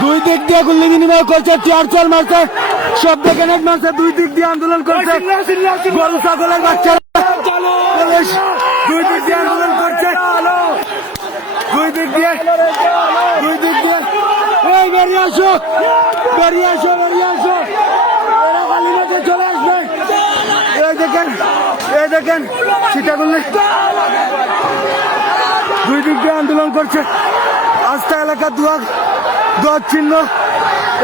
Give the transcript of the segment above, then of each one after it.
দুই দিক দিয়ে গুলি বিনিময় করছে টিয়ারচল মারছে শব্দ গ্রেনেড মারছে দুই দিক দিয়ে আন্দোলন করছে। গরু ছাগলের বাচ্চারা। দুই দিক দিয়ে আন্দোলন করছে। দুই দিক দিয়ে দুই দিক দিয়ে। এই বেরিয়ে আসো। বেরিয়ে আসো বেরিয়ে আসো। এরা কালীমাতে চলে আসবে। এই দেখেন এই দেখেন সীতাকুল্লি দুই দিক দিয়ে আন্দোলন করছে। আস্থা এলাকা দুয়ার। দুয়ার চিহ্ন।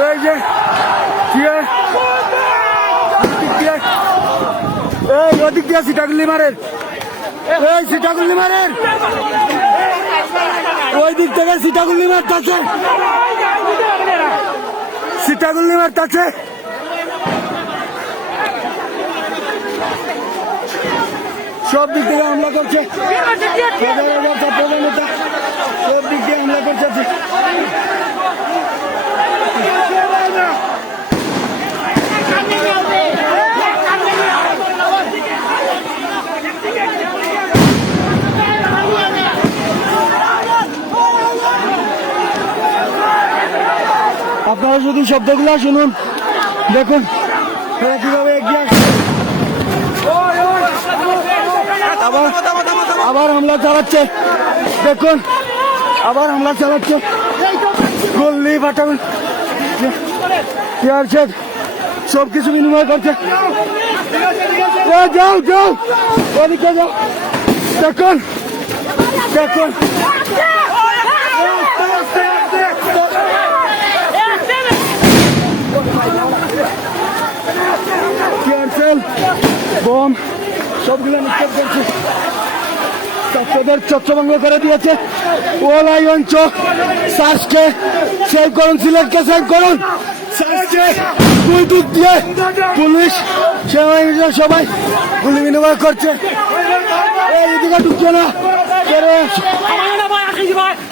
এই যে দিয়ে ওদিক দিয়ে এই ওদিক দিয়ে সীতাকুল্লি মারেন এই সীতাকুল্লি মারেন ওই দিক থেকে মারতেছে। মারতেছে। সব দিক থেকে হামলা করছে। সব দিক দিয়ে হামলা করছে। আপনারা শুধু শব্দগুলো শুনুন। দেখুন, এরা কীভাবে এগিয়ে আবার আবার হামলা চালাচ্ছে। দেখুন, আবার হামলা চালাচ্ছে। গল্লি ফাটাবেন চেয়ার সেট সব কিছু বিনিময় করছে। যাও যাও। ওদিকে যাও। দেখুন দেখুন। বোম সবগুলো নিক্ষেপ করছে। ছাত্রদের ছত্রভঙ্গ করে দিয়েছে। ওলাই অঞ্চ সার্চকে সেভ করুন সিলেটকে সেভ করুন। দুই দিয়ে পুলিশ সবাই গুলি বিনিময় করছে। এদিকে ঢুকছে না।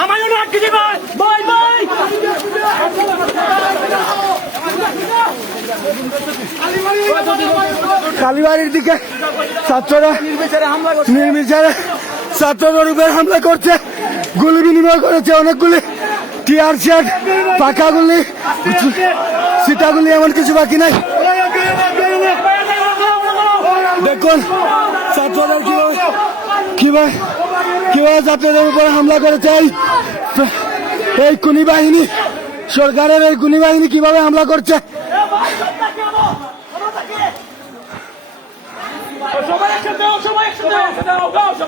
আমার কালীবাড়ির দিকে ছাত্ররা নির্বিচারে ছাত্রদের উপর হামলা করছে, গুলি বিনিময় করেছে অনেকগুলি টিয়ার সেট পাকা গুলি সীতাগুলি এমন কিছু বাকি নাই। দেখুন ছাত্রদের কীভাবে কীভাবে কীভাবে ছাত্রদের উপর হামলা করেছে এই এই কুনি বাহিনী? সরকারের এই কুনি বাহিনী কীভাবে হামলা করছে? সবাই একসাথে সবাই একসাথে